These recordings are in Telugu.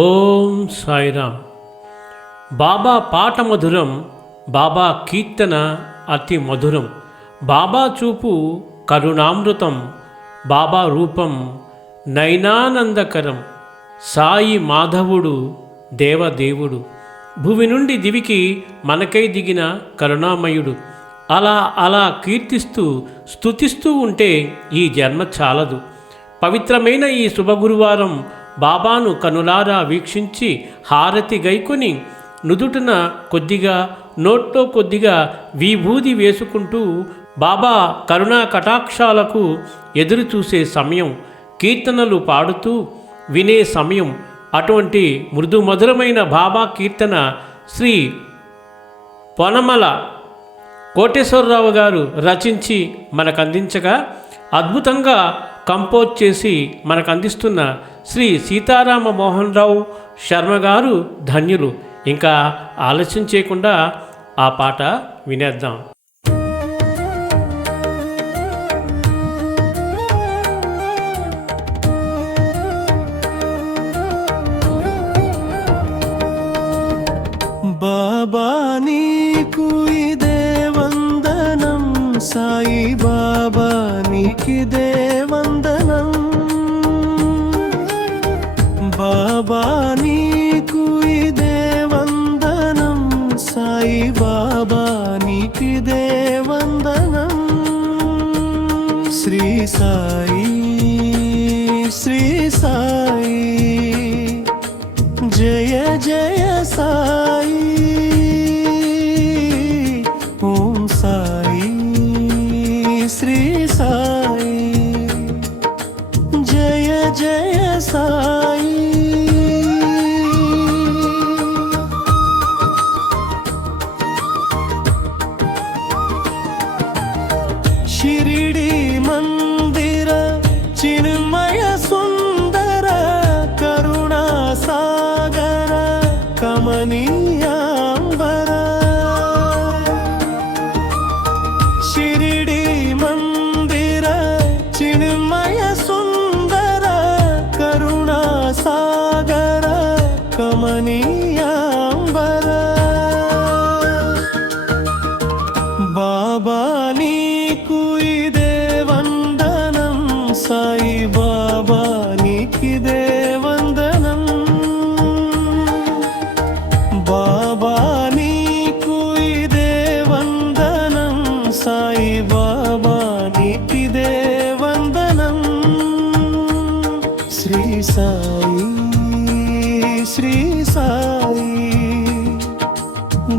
ఓం సాయిరామ్. బాబా పాట మధురం, బాబా కీర్తన అతి మధురం. బాబా చూపు కరుణామృతం, బాబా రూపం నయనానందకరం. సాయి మాధవుడు దేవదేవుడు, భూమి నుండి దివికి మనకై దిగిన కరుణామయుడు. అలా అలా కీర్తిస్తూ స్తుతిస్తూ ఉంటే ఈ జన్మ చాలదు. పవిత్రమైన ఈ శుభగురువారం బాబాను కనులారా వీక్షించి హారతి గైకొని నుదుటిన కొద్దిగా నోట్లో కొద్దిగా విభూది వేసుకుంటూ బాబా కరుణా కటాక్షాలకు ఎదురు చూసే సమయం, కీర్తనలు పాడుతూ వినే సమయం. అటువంటి మృదు మధురమైన బాబా కీర్తన శ్రీ పొనమల కోటేశ్వరరావు గారు రచించి మనకు అందించగా, అద్భుతంగా కంపోజ్ చేసి మనకు అందిస్తున్న శ్రీ సీతారామ మోహన్ రావు శర్మ గారు ధన్యులు. ఇంకా ఆలస్యం చేయకుండా ఆ పాట వినేద్దాం. బాబా నీకు ఇదే వందనం, సాయి బాబా నీకిదే వందనం. బాబా నీకు ఇదే వందనం, సాయి బాబా నీకిదే వందనం. శ్రీ సాయి శ్రీ సాయి జయ జయ సాయి. ఓం సాయి శ్రీ సాయి జయ జయ సాయి. షిరిడి మందిర చిన్మయ సుందర కరుణా సాగర కమనీయాంబర. షిరిడి మందిర చిన్మయ సుందర కరుణా సాగర కమనీయాంబర. బాబా నీకు ఇదే వందనం, సాయి బాబా నీకిదే వందనం. బాబా నీకు ఇదే వందనం, సాయి బాబా నీకిదే వందనం. శ్రీ సాయి శ్రీ సాయి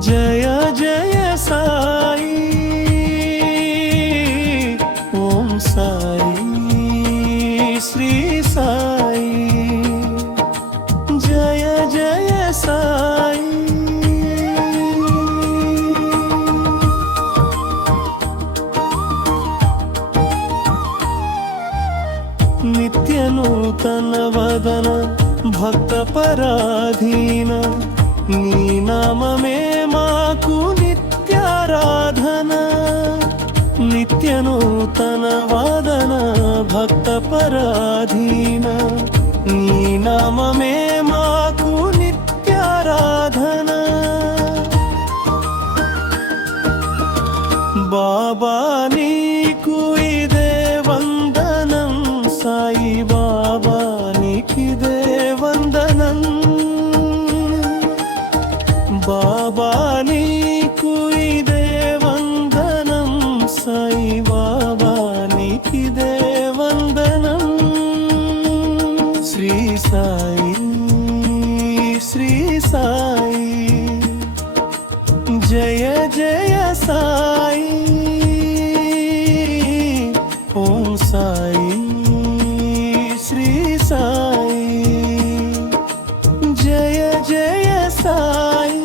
జయ జయ సాయి. ఓం సాయి శ్రీ సాయి జయ జయ సాయి. నిత్య నూతన వదన భక్త పరాధీన, నీ నామమే మాకు నిత్యారాధన. నిత్య నూతన వదన భక్త పరాధీన, నీ నామమే మాకు నిత్యారాధన. బాబా నీకు ఇదే వందనం, సాయి బాబా నీకిదే వందనం. బాబా నీకు ఇదే వందనం, సాయి బాబా నీకిదే వందనం. శ్రీ సాయి శ్రీ సాయి జయ జయ సాయి. ఓం సాయి శ్రీ సాయి జయ జయ సాయి.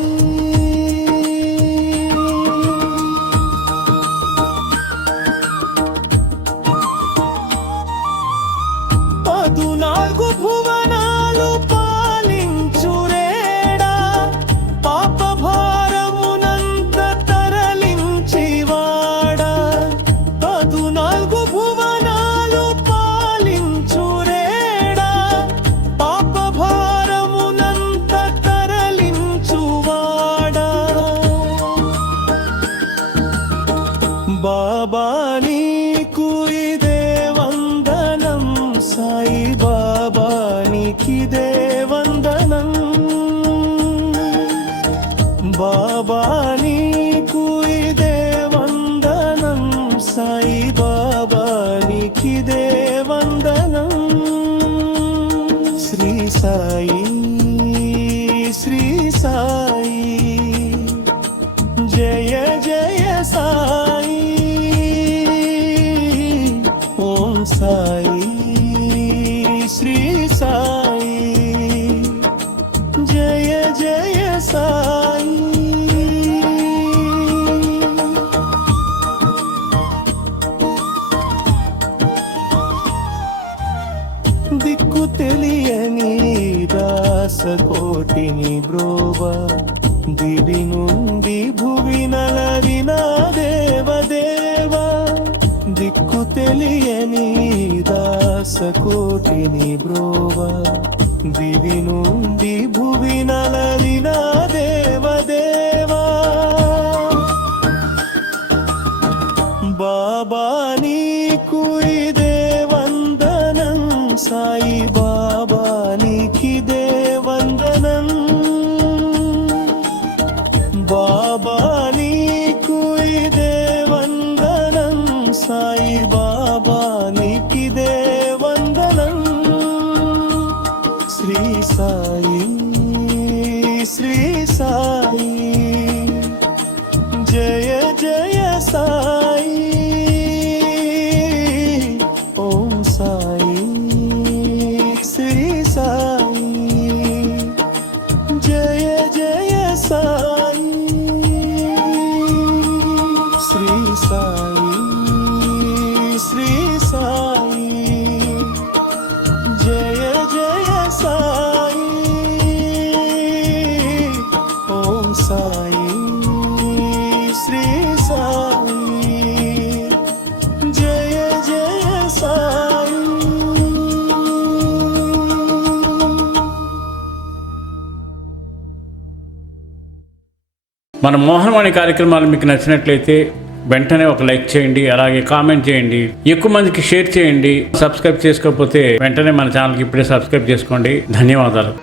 పదునాలుగు భువనాలు పాలించురేడా, పాప భారమునంత బాబా నీకు ఇదే వందనం, సాయి బాబా నీకిదే వందనం. బాబా నీకు ఇదే వందనం, సాయి బాబా నీకిదే వందనం. శ్రీ సాయి శ్రీ సాయి, జయ జయ సాయి. ఓం సాయి శ్రీ సాయి, జయ జయ సాయి. దిక్కు తెలియని దాసకోటిని బ్రోవా, దివి నుండి భువి నలరిన దేవదేవా. దిక్కు తెలియని దాసకోటిని బ్రోవా, దివి నుండి భువి నలరిన దేవదేవా. బాబా నీకు ఇదే వందనం, సాయి బాబా నీకిదే వందనం. బాబా నీకు ఇదే వందనం, సాయి బాబా నీకిదే వందనం. శ్రీ సాయి శ్రీ సాయి, జయ జయ సాయి. ఓం సాయి శ్రీ సాయి, జయ జయ సాయి. శ్రీ సాయి శ్రీ సాయి, జయ జయ సాయి. ఓం సాయి శ్రీ సాయి, జయ జయ సాయి. మన మోహనవాణి కార్యక్రమాలు మీకు నచ్చినట్లయితే వెంటనే ఒక లైక్ చేయండి, అలాగే కామెంట్ చేయండి, ఎక్కువ మందికి షేర్ చేయండి. సబ్స్క్రైబ్ చేసుకోకపోతే వెంటనే మన ఛానల్కి ఇప్పుడే సబ్స్క్రైబ్ చేసుకోండి. ధన్యవాదాలు.